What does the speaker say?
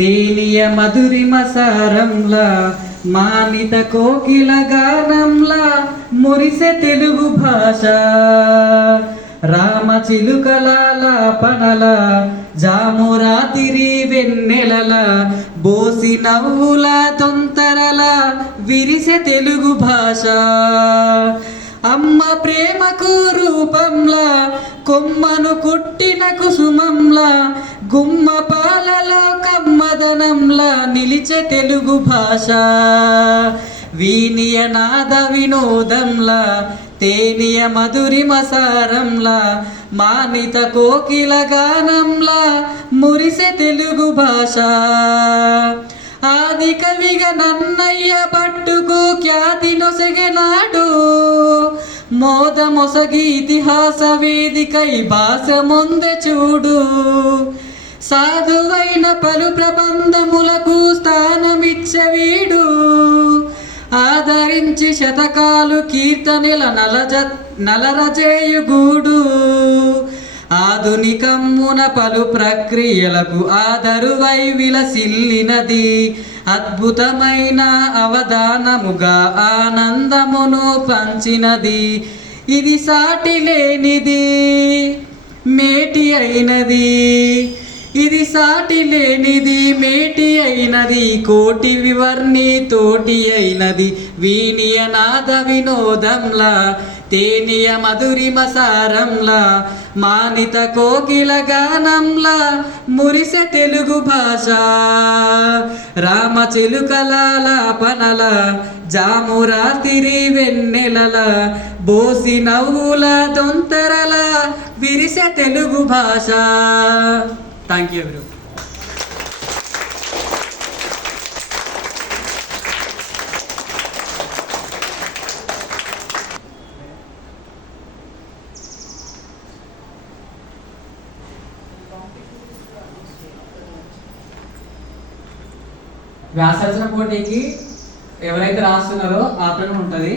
తేనియ మధురిమ సారంలా మానిత కోకిల గానంలా మురిసె తెలుగు భాష. రామ చిలుకల పనల జామురాతిరి వెన్నెలల బోసి నవ్వుల తొంతరల విరిసె తెలుగు భాష. అమ్మ ప్రేమకు రూపంలా కొమ్మను కుట్టిన కుసుమంలా గుమ్మ కమ్మదనంలా నిలిచే తెలుగు భాష. వీనియ నాద వినోదంలా తేనియ మధురిమ సారంలా మానిత కోకిల గానంలా మురిసె తెలుగు భాష. ఆది కవిగా నన్నయ్య పట్టుకు ఖ్యాతి నొసగనాడు మోద మొసగి ఇతిహాస వేదికై భాష ముందె చూడు. సాధు పలు ప్రబంధములకు స్థానమిచ్చ వీడు ఆదరించి శతకాలు కీర్తనల నలజ నలరజేయుగూడు. ఆధునికమ్మున పలు ప్రక్రియలకు ఆదరువై విలసిల్లినది. అద్భుతమైన అవధానముగా ఆనందమును పంచినది. ఇది సాటి లేనిది మేటి అయినది. ఇది సాటి లేనిది మేటి అయినది కోటి వివర్ణి తోటి అయినది. వీణియ నాద వినోదంలా తేనియ మధురిమ సారంలా మానిత కోకిల గానంలా మురిసె తెలుగు భాష. రామ చిలుకలాల పనల జామురాతిరి వెన్నెలల బోసి నవ్వుల తొంతరల విరిసె తెలుగు భాష. థ్యాంక్ యూ ఎవరు వ్యాసరచన పోటీకి ఎవరైతే రాస్తున్నారో ఆపడం ఉంటుంది.